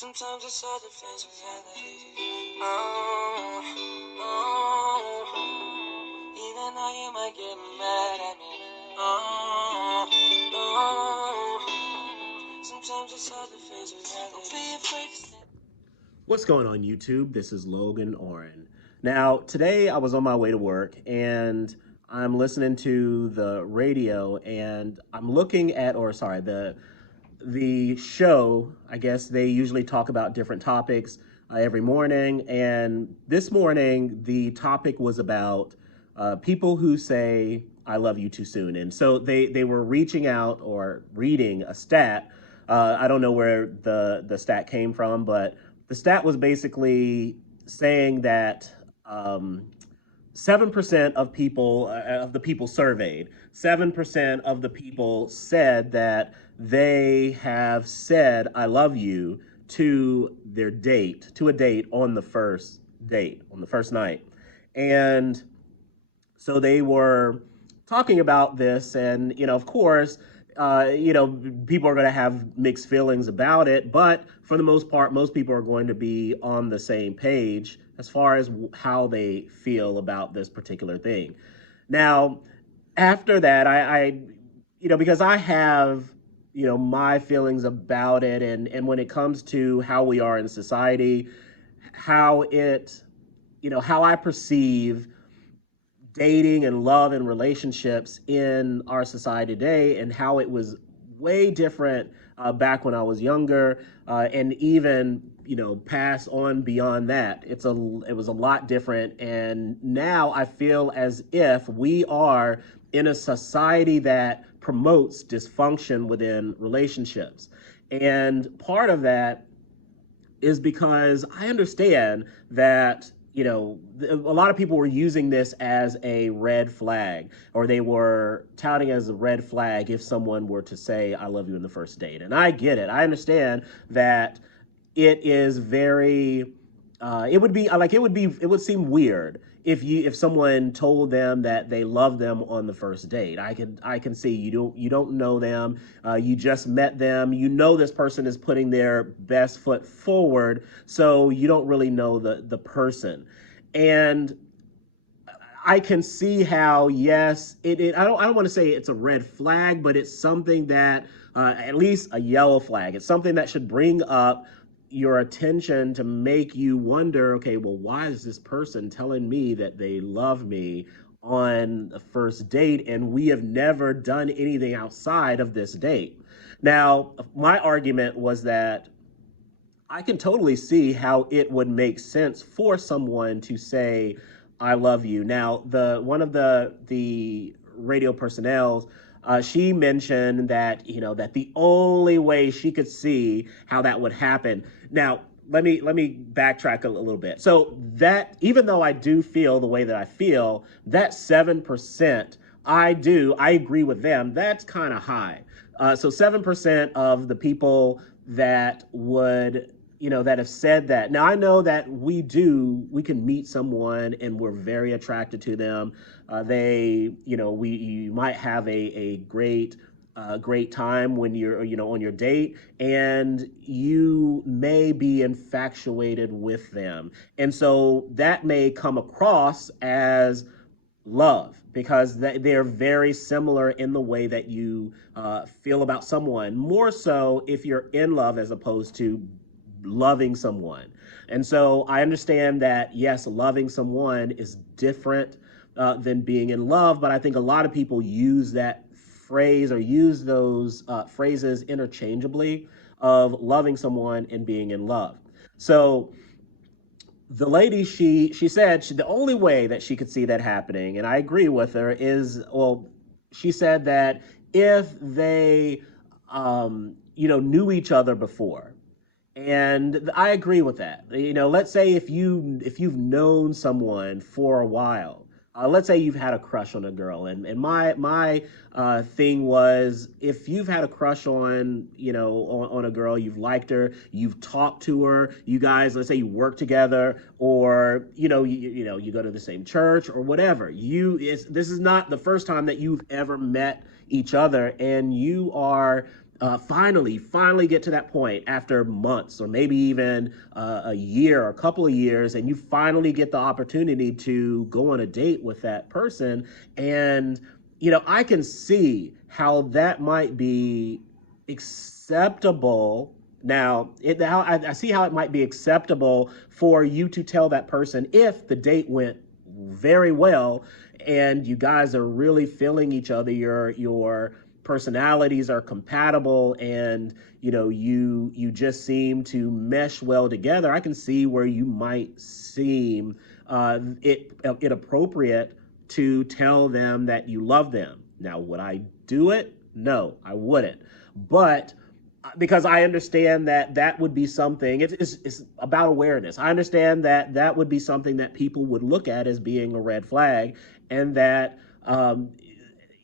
Sometimes it's hard to face reality. Oh, oh, even though you might get mad at me. Oh, oh, sometimes it's hard to face reality. Don't be afraid to stand. What's going on, YouTube? This is Logan Oren. Now, today I was on my way to work and I'm listening to the radio and I'm looking at, or sorry, the show. I guess they usually talk about different topics every morning. And this morning, the topic was about people who say, I love you too soon. And so they were reaching out or reading a stat. I don't know where the stat came from, but the stat was basically saying that 7% of the people surveyed, 7% of the people said that they have said "I love you" to their date, to a date on the first date, on the first night, and so they were talking about this, and of course, people are going to have mixed feelings about it, but for the most part, most people are going to be on the same page as far as how they feel about this particular thing. Now, after that, because I have, my feelings about it, and when it comes to how we are in society, how it, how I perceive dating and love and relationships in our society today, and how it was way different back when I was younger, and even pass on beyond that. It was a lot different, and now I feel as if we are in a society that promotes dysfunction within relationships, and part of that is because I understand that a lot of people were using this as a red flag, or they were touting as a red flag if someone were to say "I love you" in the first date. And I get it. I understand that it is very it would seem weird if someone told them that they love them on the first date. I can see you don't know them, you just met them, this person is putting their best foot forward, so you don't really know the person. And I can see how, yes, I don't want to say it's a red flag, but it's something that, at least a yellow flag. It's something that should bring up your attention to make you wonder, okay, well, why is this person telling me that they love me on the first date and we have never done anything outside of this date? Now, my argument was that I can totally see how it would make sense for someone to say, "I love you." Now, the one of the radio personnel, she mentioned that that the only way she could see how that would happen. Now, let me backtrack a little bit. So that, even though I do feel the way that I feel, that 7%, I agree with them. That's kind of high. So 7% of the people that would that have said that. Now, I know that we can meet someone and we're very attracted to them. You might have a great time when you're, on your date, and you may be infatuated with them. And so that may come across as love, because they're very similar in the way that you feel about someone, more so if you're in love as opposed to loving someone. And so I understand that, yes, loving someone is different than being in love, but I think a lot of people use that phrase, or use those phrases interchangeably, of loving someone and being in love. So the lady, she said the only way that she could see that happening, and I agree with her, is, well, she said that if they knew each other before. And I agree with that. Let's say if you've known someone for a while, let's say you've had a crush on a girl, and my thing was, if you've had a crush on on a girl, you've liked her, you've talked to her, you guys, let's say you work together, or you go to the same church or whatever. This is not the first time that you've ever met each other, and you are finally get to that point after months or maybe even a year or a couple of years, and you finally get the opportunity to go on a date with that person. And, I can see how that might be acceptable. Now, I see how it might be acceptable for you to tell that person if the date went very well and you guys are really feeling each other, your personalities are compatible, and you just seem to mesh well together. I can see where you might seem it appropriate to tell them that you love them. Now, would I do it? No, I wouldn't. But because I understand that that would be something, it's about awareness. I understand that that would be something that people would look at as being a red flag, and that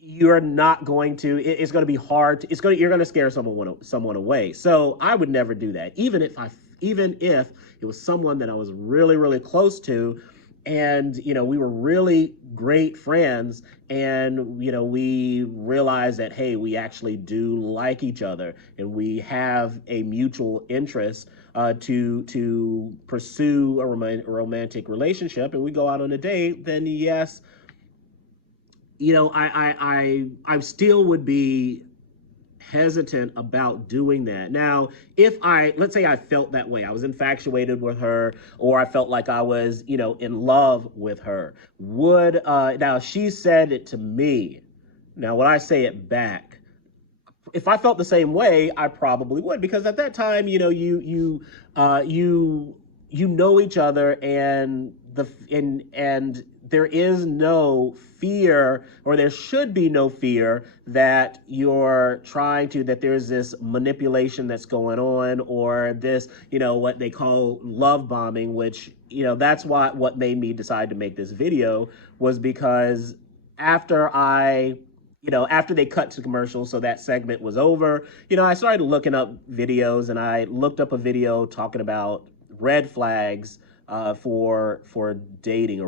you're not going to, it's going to be hard to, you're going to scare someone away. So I would never do that, even if it was someone that I was really, really close to, and we were really great friends, and we realized that, hey, we actually do like each other, and we have a mutual interest to pursue a romantic relationship, and we go out on a date. Then yes, I still would be hesitant about doing that. Now, if let's say I felt that way, I was infatuated with her, or I felt like I was, in love with her, now she said it to me. Now, would I say it back? If I felt the same way, I probably would, because at that time, you know each other, and there is no fear, or there should be no fear, that that there's this manipulation that's going on, or this, what they call love bombing, which, that's what made me decide to make this video, was because after after they cut to commercials, so that segment was over, I started looking up videos, and I looked up a video talking about red flags for dating, or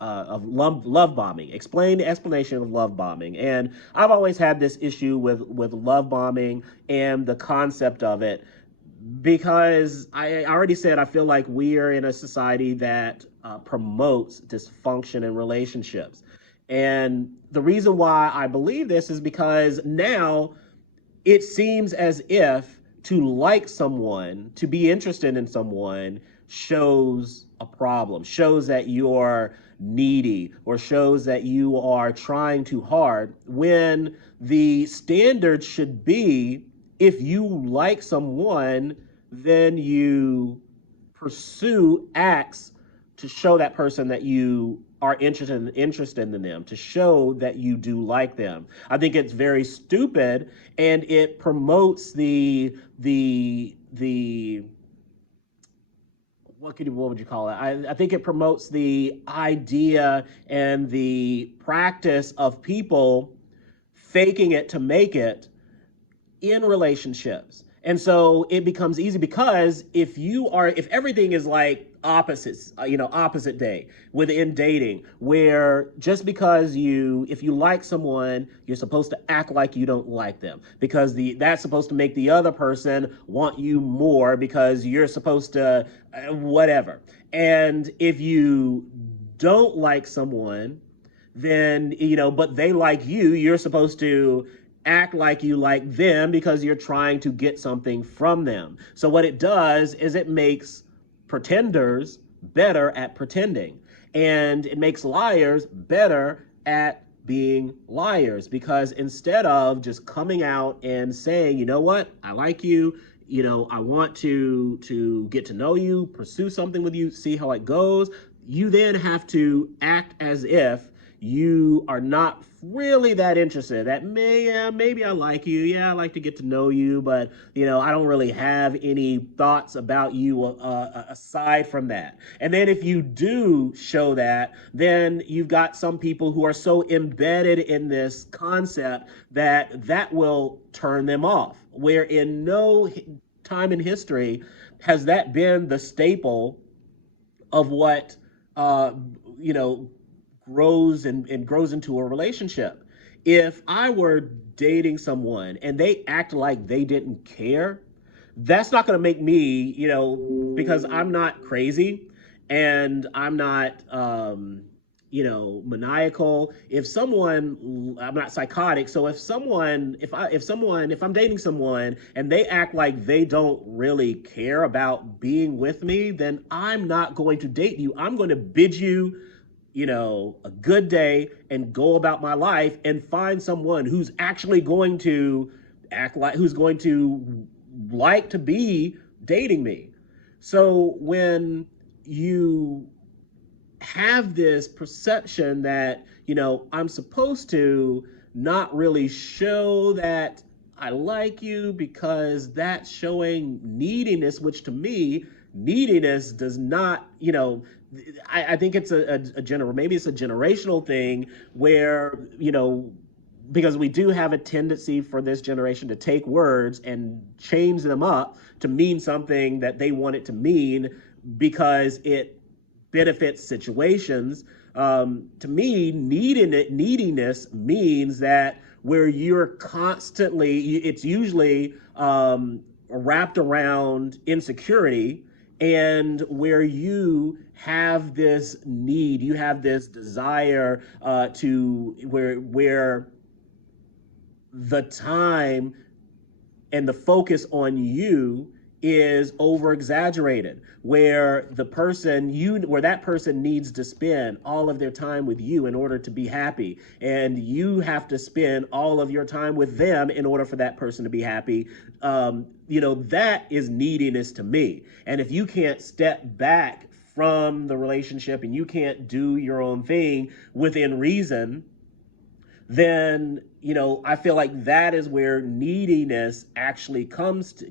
of love bombing. Explain the explanation of love bombing. And I've always had this issue with love bombing and the concept of it, because I already said I feel like we are in a society that promotes dysfunction in relationships. And the reason why I believe this is because now it seems as if to like someone, to be interested in someone, shows a problem, shows that you're needy, or shows that you are trying too hard, when the standard should be, if you like someone, then you pursue acts to show that person that you are interested in them, to show that you do like them. I think it's very stupid, and it promotes the what would you call it? I think it promotes the idea and the practice of people faking it to make it in relationships. And so it becomes easy, because if everything is like opposites, opposite day within dating, where just because if you like someone, you're supposed to act like you don't like them, because that's supposed to make the other person want you more, because you're supposed to whatever. And if you don't like someone, then, but they like you, you're supposed to act like you like them, because you're trying to get something from them. So what it does is it makes pretenders better at pretending, and it makes liars better at being liars, because instead of just coming out and saying, you know what, I like you, I want to get to know you, pursue something with you, see how it goes, you then have to act as if you are not really that interested. That maybe I like you. Yeah, I like to get to know you, but I don't really have any thoughts about you aside from that. And then if you do show that, then you've got some people who are so embedded in this concept that will turn them off. Where in no time in history has that been the staple of what uh, you know grows and grows into a relationship. If I were dating someone and they act like they didn't care, that's not going to make me, because I'm not crazy and I'm not, maniacal. I'm not psychotic. So if I'm dating someone and they act like they don't really care about being with me, then I'm not going to date you. I'm going to bid you, a good day and go about my life and find someone who's actually going to who's going to like to be dating me. So when you have this perception that, I'm supposed to not really show that I like you because that's showing neediness, which to me, neediness does not, I think it's a general, maybe it's a generational thing where, because we do have a tendency for this generation to take words and change them up to mean something that they want it to mean because it benefits situations. To me, neediness means that where you're constantly, it's usually wrapped around insecurity, and where you have this need, you have this desire to where the time and the focus on you is over exaggerated, where that person needs to spend all of their time with you in order to be happy, and you have to spend all of your time with them in order for that person to be happy. That is neediness to me. And if you can't step back from the relationship and you can't do your own thing within reason, then I feel like that is where neediness actually comes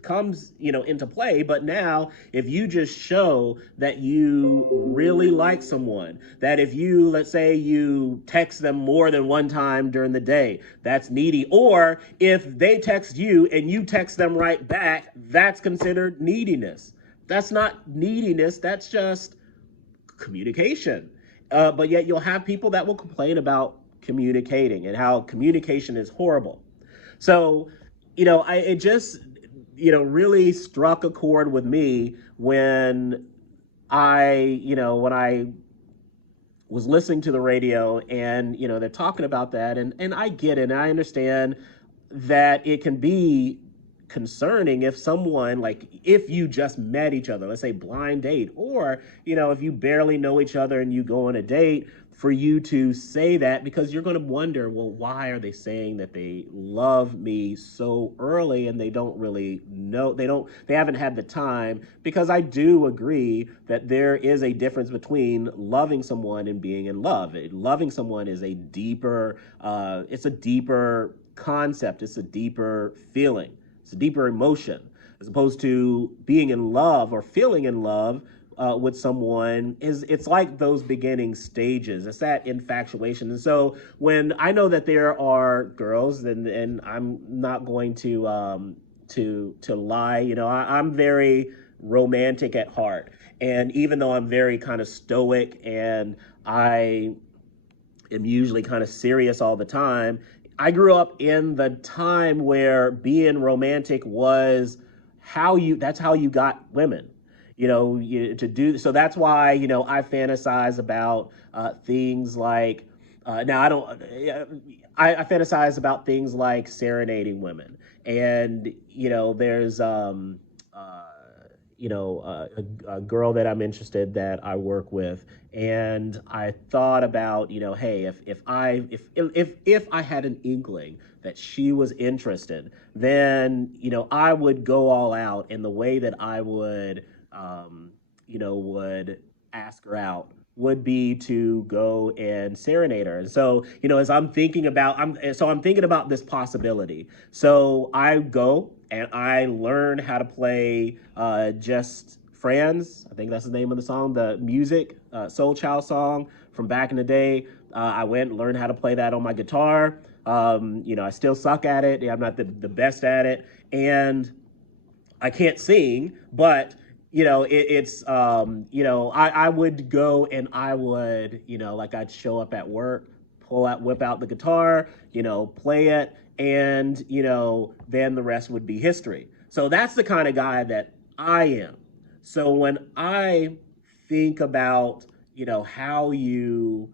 into play. But now, if you just show that you really like someone, that if you, let's say, you text them more than one time during the day, that's needy. Or if they text you and you text them right back, that's considered neediness. That's not neediness, that's just communication. But yet you'll have people that will complain about communicating and how communication is horrible. So, it just, really struck a chord with me when I was listening to the radio, and, they're talking about that, and I get it, and I understand that it can be concerning if someone, like, if you just met each other, let's say blind date, or if you barely know each other and you go on a date, for you to say that, because you're going to wonder, well, why are they saying that they love me so early and they don't really know, they haven't had the time. Because I do agree that there is a difference between loving someone and being in love. Loving someone is a deeper, it's a deeper concept, it's a deeper feeling, it's a deeper emotion, as opposed to being in love or feeling in love with someone. It's like those beginning stages. It's that infatuation. And so when I know that there are girls, and I'm not going to lie, I'm very romantic at heart. And even though I'm very kind of stoic and I am usually kind of serious all the time, I grew up in the time where being romantic was that's how you got women, to do. So that's why, I fantasize about things like, now I don't, I fantasize about things like serenading women. And, there's, a girl that I'm interested, that I work with, and I thought about, hey, if I had an inkling that she was interested, then I would go all out. And the way that I would ask her out would be to go and serenade her. And so, as I'm thinking about this possibility. So I go and I learn how to play Just Friends. I think that's the name of the song, the music, Soul Child song from back in the day. I went and learned how to play that on my guitar. I still suck at it. I'm not the best at it. And I can't sing, but I would go and I would, like, I'd show up at work, whip out the guitar, play it, and then the rest would be history. So that's the kind of guy that I am. So when I think about how you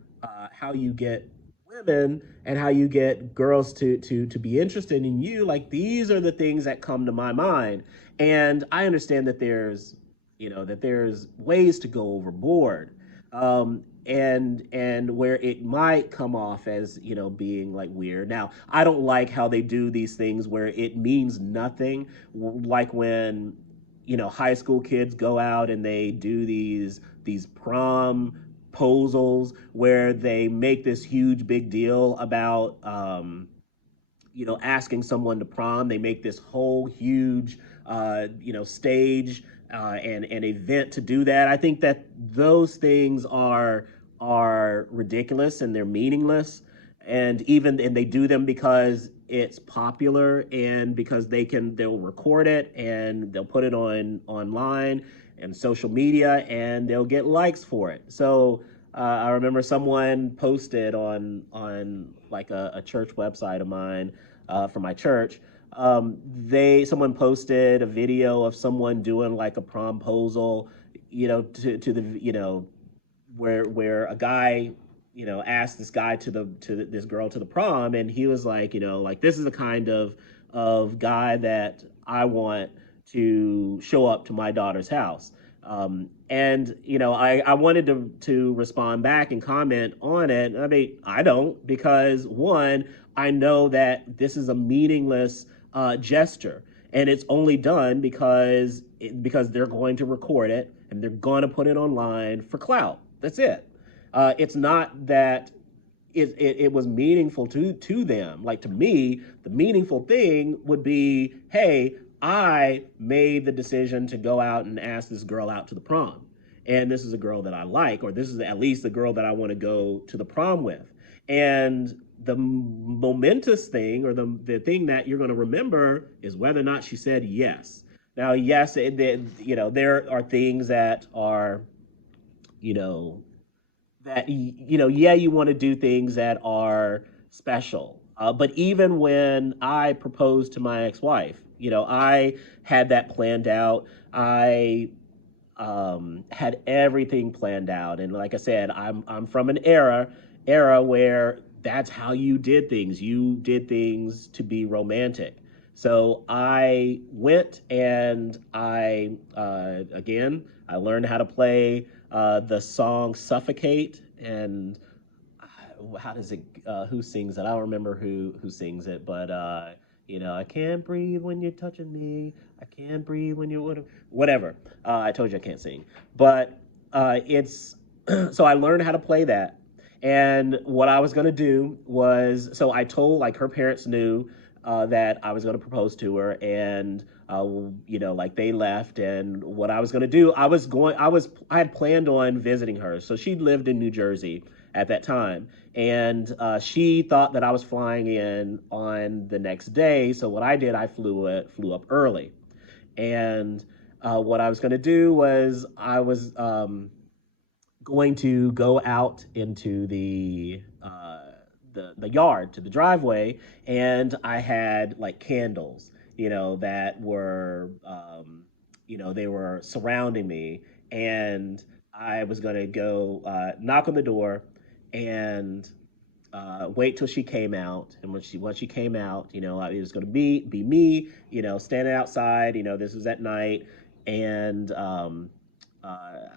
get women and how you get girls to be interested in you, like these are the things that come to my mind. And I understand that there's ways to go overboard, and where it might come off as being like weird. Now, I don't like how they do these things where it means nothing, like when high school kids go out and they do these prom proposals where they make this huge big deal about asking someone to prom. They make this whole huge, stage and an event to do that. I think that those things are ridiculous and they're meaningless, and they do them because it's popular and because they'll record it and they'll put it online and social media and they'll get likes for it. So I remember someone posted on like a church website of mine, for my church. Someone posted a video of someone doing like a promposal, to the where a guy asked this guy this girl to the prom, and he was like, like, this is the kind of guy that I want to show up to my daughter's house. And I wanted to respond back and comment on it. I mean, I don't, because one, I know that this is a meaningless gesture, and it's only done because they're going to record it and they're going to put it online for clout. That's it. It's not that it was meaningful to them. Like, to me, the meaningful thing would be, hey, I made the decision to go out and ask this girl out to the prom. And this is a girl that I like, or this is at least the girl that I want to go to the prom with. And the momentous thing, or the thing that you're going to remember, is whether or not she said yes. Now, yes, there are things that are, you know, yeah, you want to do things that are special. But even when I proposed to my ex-wife, I had that planned out. I had everything planned out, and like I said, I'm from an era where that's how you did things. You did things to be romantic. So I went and I learned how to play the song "Suffocate," and how does it? Who sings it? I don't remember who sings it, but I can't breathe when you're touching me. I can't breathe when you're whatever. I told you I can't sing, but it's so I learned how to play that. And what I was gonna do was, so I told, like, her parents knew that I was gonna propose to her, and like, they left. And what I was gonna do, I had planned on visiting her. So she lived in New Jersey at that time, and she thought that I was flying in on the next day. So what I did, I flew up early, and what I was going to do was I was going to go out into the yard, to the driveway, and I had like candles, that were they were surrounding me, and I was going to go knock on the door and wait till she came out. And once she came out, it was going to be me, standing outside. This was at night, and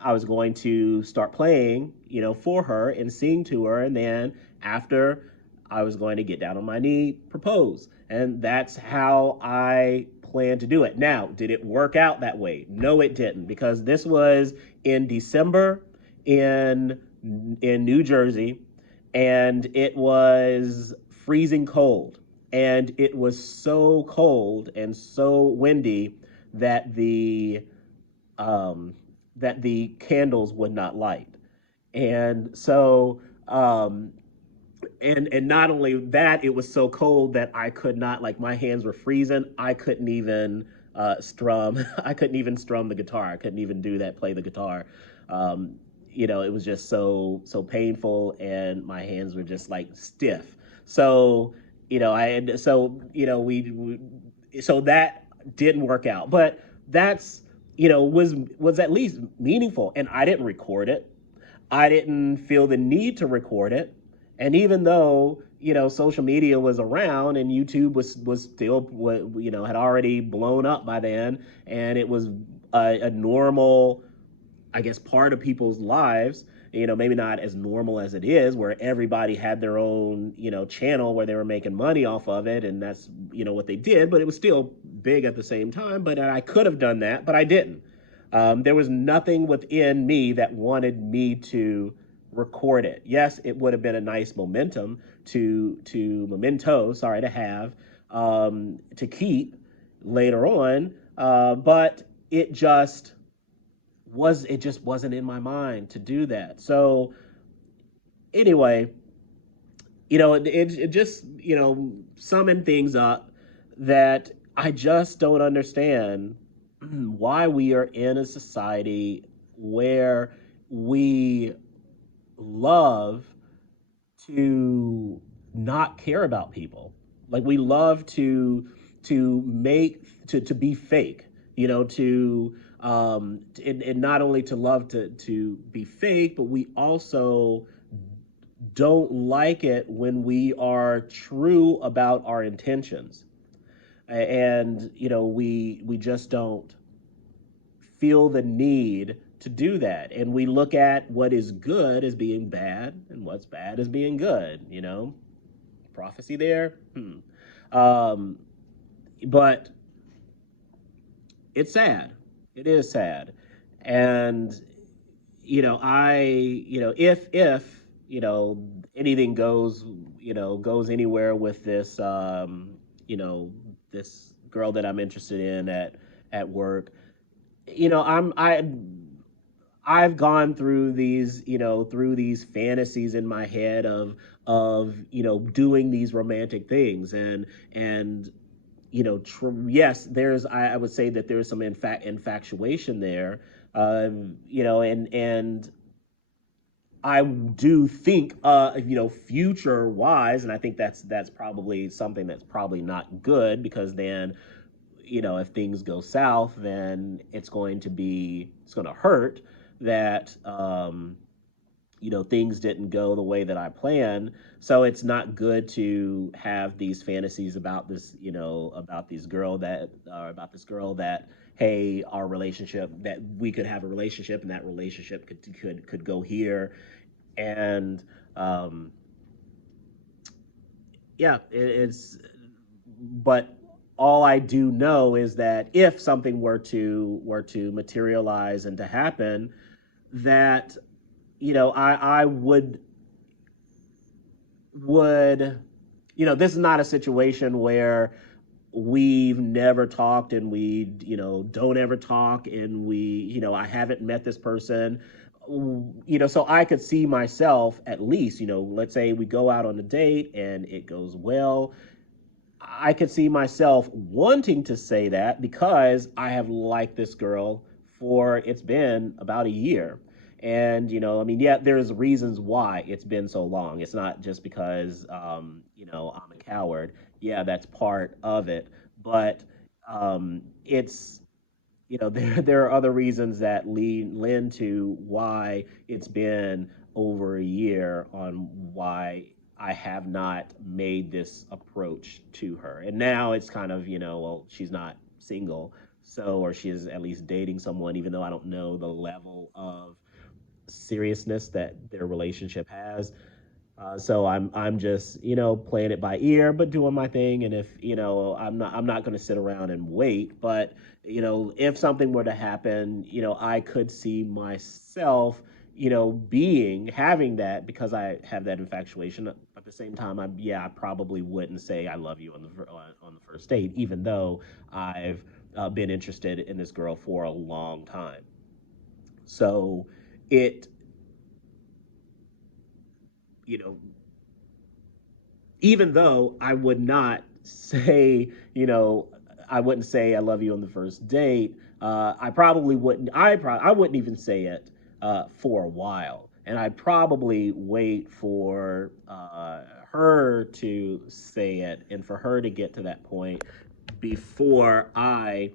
I was going to start playing, for her and sing to her, and then after, I was going to get down on my knee, propose, and that's how I planned to do it. Now, did it work out that way? No, it didn't, because this was in December in New Jersey, and it was freezing cold, and it was so cold and so windy that the candles would not light. And so and not only that, it was so cold that I could not, like, my hands were freezing. I couldn't even strum I couldn't even strum the guitar. I couldn't even play the guitar. it was just so painful, and my hands were just like stiff. So I had so so that didn't work out, but that's was at least meaningful, and I didn't record it. I didn't feel the need to record it. And even though, social media was around and YouTube was still, had already blown up by then, and it was a normal, I guess, part of people's lives, maybe not as normal as it is, where everybody had their own, channel where they were making money off of it. And that's, what they did, but it was still big at the same time. But I could have done that, but I didn't. There was nothing within me that wanted me to record it. Yes, it would have been a nice memento, sorry, to have, to keep later on. But it just wasn't in my mind to do that. So anyway, it just, summing things up, that I just don't understand why we are in a society where we love to not care about people. Like, we love to be fake, and not only to love to be fake, but we also don't like it when we are true about our intentions. And we just don't feel the need to do that. And we look at what is good as being bad and what's bad as being good, prophecy there. Um, but it's sad. It is sad. And if anything goes anywhere with this, this girl that I'm interested in at work, I've gone through these fantasies in my head of doing these romantic things, and yes, I would say that there's some infatuation there, and I do think, future wise, and I think that's probably something that's probably not good, because then, if things go south, then it's going to hurt that, things didn't go the way that I planned. So it's not good to have these fantasies about this girl that, hey, our relationship, that we could have a relationship, and that relationship could go here. And yeah, but all I do know is that if something were to materialize and to happen, that I would this is not a situation where we've never talked, and we don't ever talk, and I haven't met this person, so I could see myself, at least, let's say we go out on a date and it goes well, I could see myself wanting to say that, because I have liked this girl for, it's been about a year. And, I mean, yeah, there's reasons why it's been so long. It's not just because, I'm a coward. Yeah, that's part of it. But it's, there are other reasons that lend to why it's been over a year, on why I have not made this approach to her. And now it's kind of, well, she's not single, so, or she is at least dating someone, even though I don't know the level of seriousness that their relationship has. So I'm just playing it by ear, but doing my thing. And if I'm not going to sit around and wait. But if something were to happen, I could see myself being having that, because I have that infatuation. At the same time, I probably wouldn't say I love you on the first date, even though I've been interested in this girl for a long time. So it you know even though I would not say, I wouldn't say I love you on the first date. I probably wouldn't. I wouldn't even say it for a while. And I'd probably wait for her to say it and for her to get to that point before I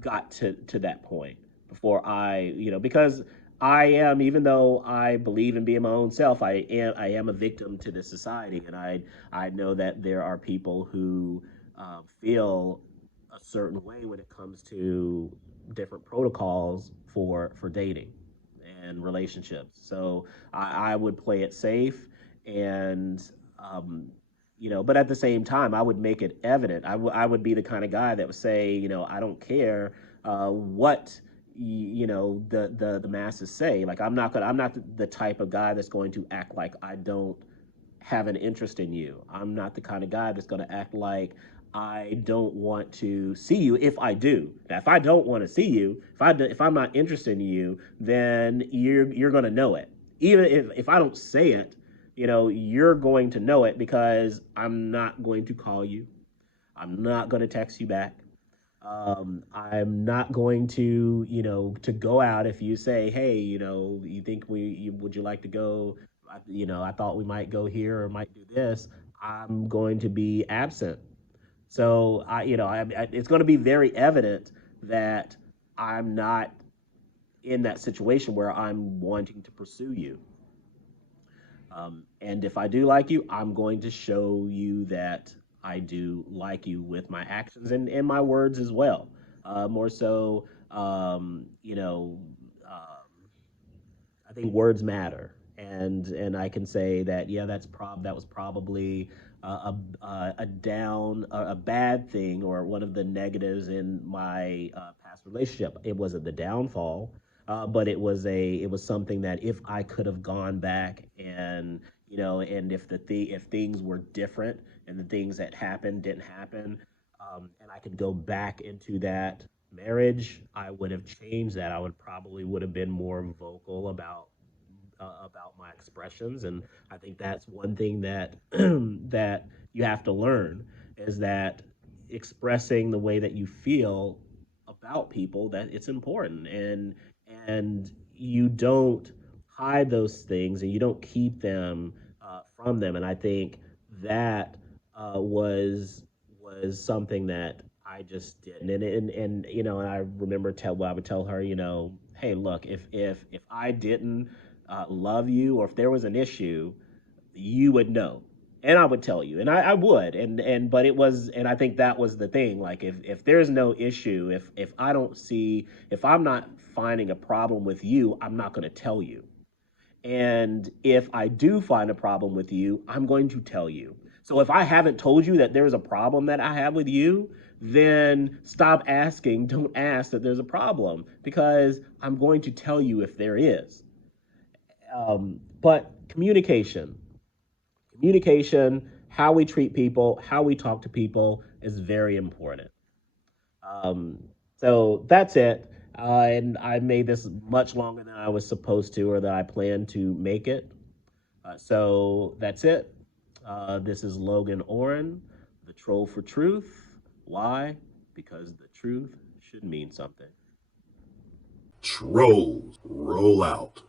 got to that point, before because I am, even though I believe in being my own self, I am a victim to this society, and I know that there are people who feel a certain way when it comes to different protocols for dating and relationships. So I would play it safe, and um, but at the same time, I would make it evident. I would be the kind of guy that would say, I don't care what the masses say. Like I'm not the type of guy that's going to act like I don't have an interest in you. I'm not the kind of guy that's going to act like I don't want to see you if I do. Now, if I don't want to see you, if I'm not interested in you, then you're going to know it. Even if I don't say it, you're going to know it because I'm not going to call you. I'm not going to text you back. I'm not going to go out if you say, hey, you think would you like to go? I thought we might go here or might do this. I'm going to be absent. So it's going to be very evident that I'm not in that situation where I'm wanting to pursue you. And if I do like you, I'm going to show you that I do like you with my actions and my words as well. More so, I think words matter, and I can say that yeah, that was probably a down a bad thing or one of the negatives in my past relationship. It wasn't the downfall, but it was something that if I could have gone back and and if things were different and the things that happened didn't happen, and I could go back into that marriage, I would have changed that. I would have been more vocal about my expressions, and I think that's one thing that that you have to learn is that expressing the way that you feel about people, that it's important, and you don't hide those things and you don't keep them from them. And I think that was something that I just didn't. And and I remember I would tell her, hey, look, if I didn't love you, or if there was an issue, you would know, and I would tell you, and I would, and but it was, and I think that was the thing. Like if there's no issue, if I don't see, if I'm not finding a problem with you, I'm not going to tell you. And if I do find a problem with you, I'm going to tell you. So if I haven't told you that there's a problem that I have with you, then stop asking. Don't ask that there's a problem because I'm going to tell you if there is. But communication, how we treat people, how we talk to people is very important. Um, so that's it. And I made this much longer than I was supposed to or that I planned to make it. So that's it. This is Logan Oren, the troll for truth. Why? Because the truth should mean something. Trolls roll out.